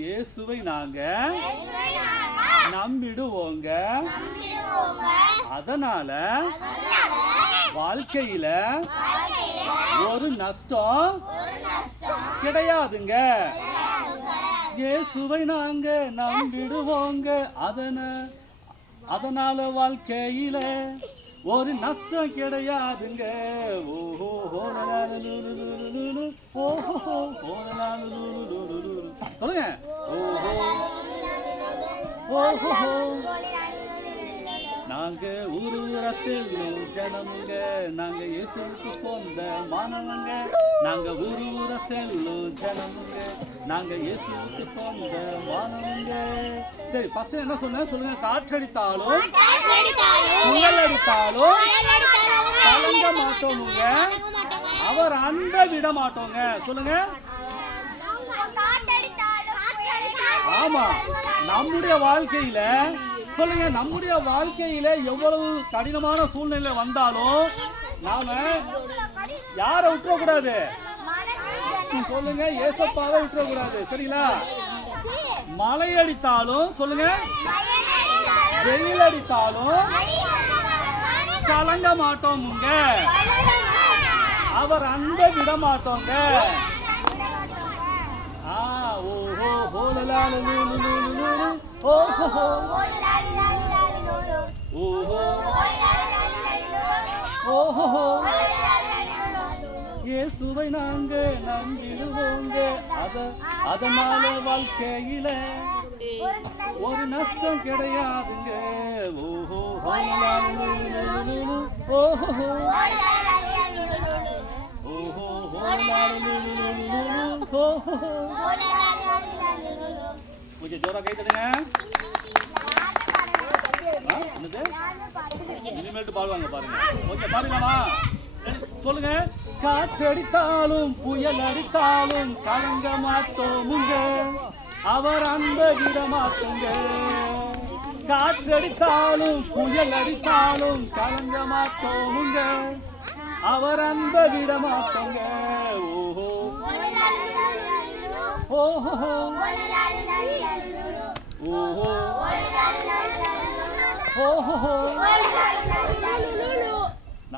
இயேசுவை நாங்க நம்பிடுவோங்க. அதனால வாழ்க்கையில ஒரு நஷ்டம் கிடையாதுங்க. இயேசுவை நாங்க நம்பிடுவோங்க. அதனால வாழ்க்கையில ஒரு நஷ்டம் கிடையாதுங்க. ஓஹோ சொல்லுங்க. ஓஹோ நாங்க ஊரூர செல்லும் ஜனமுங்க. நாங்க இயேசுவுக்கு சொந்த மானவங்க. நாங்க ஊரூர செல்லும் ஜனமுங்க. நாங்க இயேசுவுக்கு சொந்த மானவங்க. சரி, பசங்க என்ன சொல்லுங்க. காற்றடித்தாலும் புயல் அடித்தாலும் கலங்க மாட்டோமுங்க. அவர் அன்பை விட மாட்டோங்க. சொல்லுங்க. ஆமா, நம்முடைய வாழ்க்கையில சொல்லுங்க, நம்முடைய வாழ்க்கையில எவ்வளவு கடினமான சூழ்நிலை வந்தாலும் நாம யார விட்டுறக்கூடாது. சொல்லுங்க, ஏசப்பாவை விட்டுறக்கூடாது. சரிங்களா? மழை அடித்தாலும் சொல்லுங்க, வெயில் அடித்தாலும் கலங்க மாட்டோமுங்க. அவர் அன்பை விட மாட்டோங்க. ஓஹோ ஓஹோ ஓஹோ இயேசுவை நாங்க நம்பிடுவோங்க. அதனால வாழ்க்கையில ஒரு நஷ்டம் கிடையாதுங்க. ஓஹோ ஓஹோ கொஞ்சம் ஜோரா கை தட்டுங்க. இனிமேட்டு பாடுவாங்க பாருங்க. ஓகே, பாருங்கம்மா. சொல்லுங்க. காற்றடித்தாலும் புயல் அடித்தாலும் கலங்க மாட்டோமுங்க. அவர் அன்பை விட மாட்டோங்க. காற்றடித்தாலும் புயல் அடித்தாலும் கலங்க மாட்டோமுங்க. அவர் அன்பை விட மாட்டோங்க. ஓஹோ ஓஹோ ஓஹோ ஓஹோ